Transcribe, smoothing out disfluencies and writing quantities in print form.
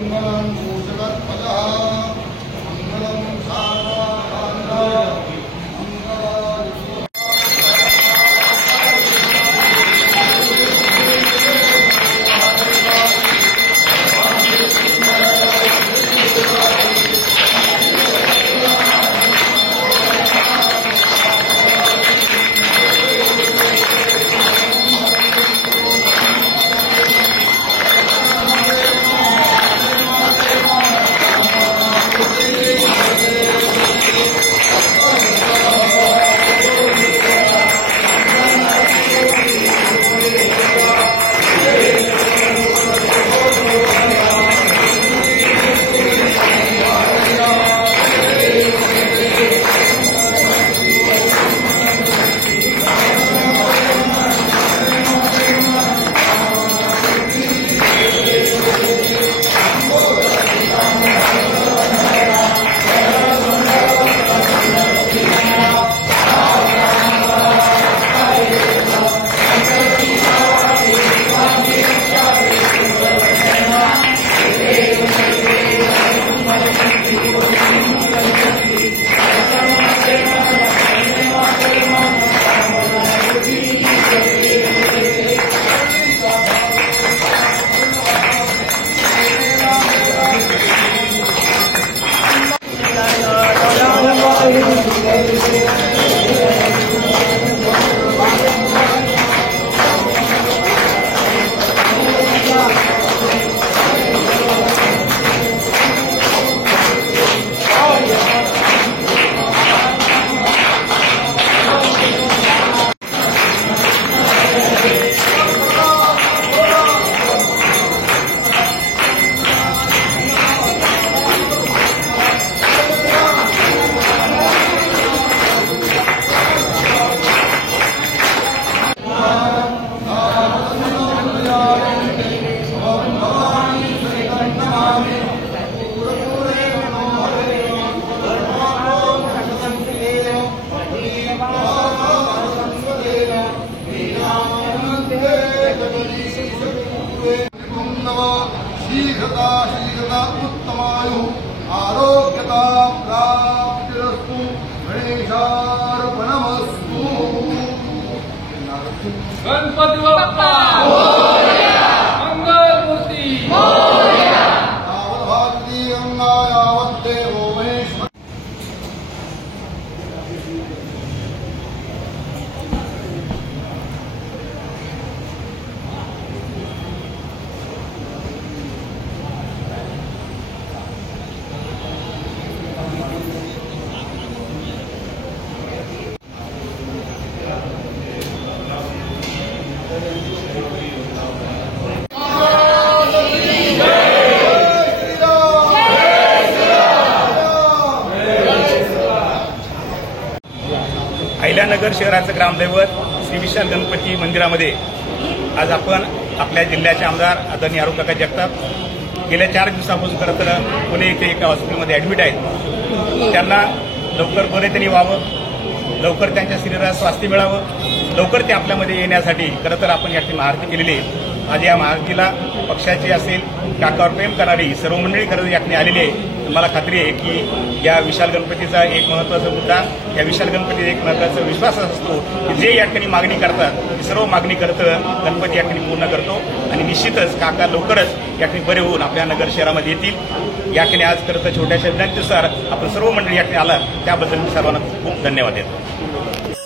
मंगलम मूषकध्वजः मंगलम सार्वभौमाय शीघ्रता उत्तमायु आरोग्यता प्राप्तिरस्तु गणेशार्पणमस्तु। गणपती बाप्पा मोरया, मंगलमूर्ती मोरया। यावत् भारती गंगा यावत् देवो महेश्वर। अहिल्यानगर शहराचं ग्रामदैवत श्री विशाल गणपती मंदिरामध्ये आज आपण आपल्या जिल्ह्याचे आमदार आदरणीय आरुकाका जगताप गेल्या 4 दिवसापासून खरं तर पुणे येथे एका हॉस्पिटलमध्ये ॲडमिट आहेत। त्यांना लवकर बरे त्यांनी व्हावं, लवकर त्यांच्या शरीरात स्वास्थ्य मिळावं, लवकर ते आपल्यामध्ये येण्यासाठी खरं तर आपण याची महाआरती केलेली आहे। आज या महाआरतीला पक्षाची असेल, काकावर प्रेम करणारी सर्व मंडळी खरं यातनी आलेली आहे। मला खात्री आहे की या विशाल गणपतीचा एक महत्त्वाचा मुद्दा, या विशाल गणपतीचा एक महत्त्वाचा विश्वास असतो की जे या ठिकाणी मागणी करतात ती सर्व मागणी करतं गणपती या ठिकाणी पूर्ण करतो आणि निश्चितच काका लवकरच या ठिकाणी बरे होऊन आपल्या नगर शहरामध्ये येतील। या ठिकाणी आज खरं तर छोट्याशा विनंतीनुसार आपण सर्व मंडळी या ठिकाणी आला त्याबद्दल मी सर्वांना खूप धन्यवाद देतो।